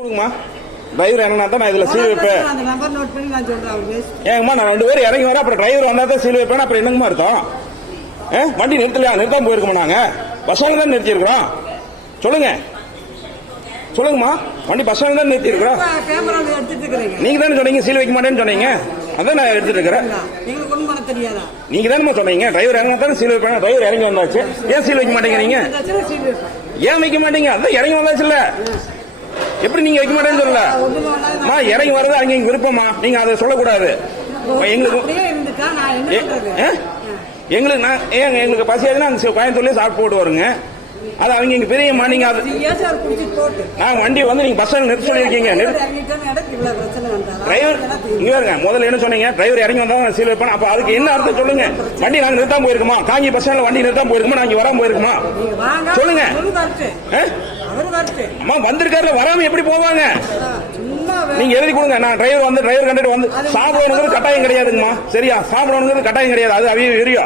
கொடுங்கம்மா. டிரைவர் இறங்கினா தான் நான் இதுல சீல் வைப்பேன். அந்த நம்பர் நோட் பண்ணி நான் சொல்றேன். ஏங்கம்மா நான் 2 பேரும் இறங்கி வரேன், அப்புறம் டிரைவர் வந்தா தான் சீல் வைப்பேன். அப்புறம் என்னங்கம்மா அர்த்தம்? வண்டி நிறுத்தலையா? நிறுத்தாம போயிருக்கோமா? நாங்க பசங்க தான் நிறுத்திருக்கிறோம். சொல்லுங்க சொல்லுங்கம்மா, வண்டி பசங்க தான் நிறுத்திருக்கிறோம். நீங்க தானே சொன்னீங்க சீல் வைக்க மாட்டேன்னு சொன்னீங்க. அதான் நான் எடுத்துட்டு இருக்கிறேன். நீங்க தானே சொன்னீங்க டிரைவர் இறங்கினா தானே சீல் வைப்பாங்க. டிரைவர் இறங்கி வந்தாச்சு, ஏன் சீல் வைக்க மாட்டேங்கிறீங்க? ஏன் வைக்க மாட்டீங்க? அதான் இறங்கி வந்தாச்சு இல்ல, எப்படி நீங்க வைக்க மாட்டேன்னு சொல்லல? இறங்கி வர்றது அங்க விருப்பமா? நீங்க அதை சொல்லக்கூடாது. எங்களுக்கு பசியாதுன்னா அங்க கோயம்புத்தூர்லயே சாப்பிட்டு போட்டு வருங்க. அது அவங்க இங்க பெரியம்மா. நீங்க நான் வண்டி வந்து நீங்க பஸ் நிறுத்த சொல்லியிருக்கீங்க. டிரைவர் இங்க வருங்க. முதல்ல என்ன சொன்னீங்க? டிரைவர் இறங்கி வந்தா சீல் வைப்பேன். அப்ப அதுக்கு என்ன அர்த்தம் சொல்லுங்க? வண்டி நாங்க நிறுத்தாம போயிருக்குமா? காஞ்சி பஸ் ஸ்டாண்ட்ல வண்டி நிறுத்தாம போயிருக்குமா? நாங்க வராம போயிருக்குமா? சொல்லுங்க. அம்மா வந்திருக்காருல, வராம எப்படி போவாங்க? நீங்க எழுதி கொடுங்க. நான் டிரைவர் கண்டிட்டு வந்து சாப்பிடணுங்கிறது கட்டாயம் கிடையாதுங்கம்மா. சரியா? சாப்பிடணுங்கிறது கட்டாயம் கிடையாது. அது அவிய வெறியா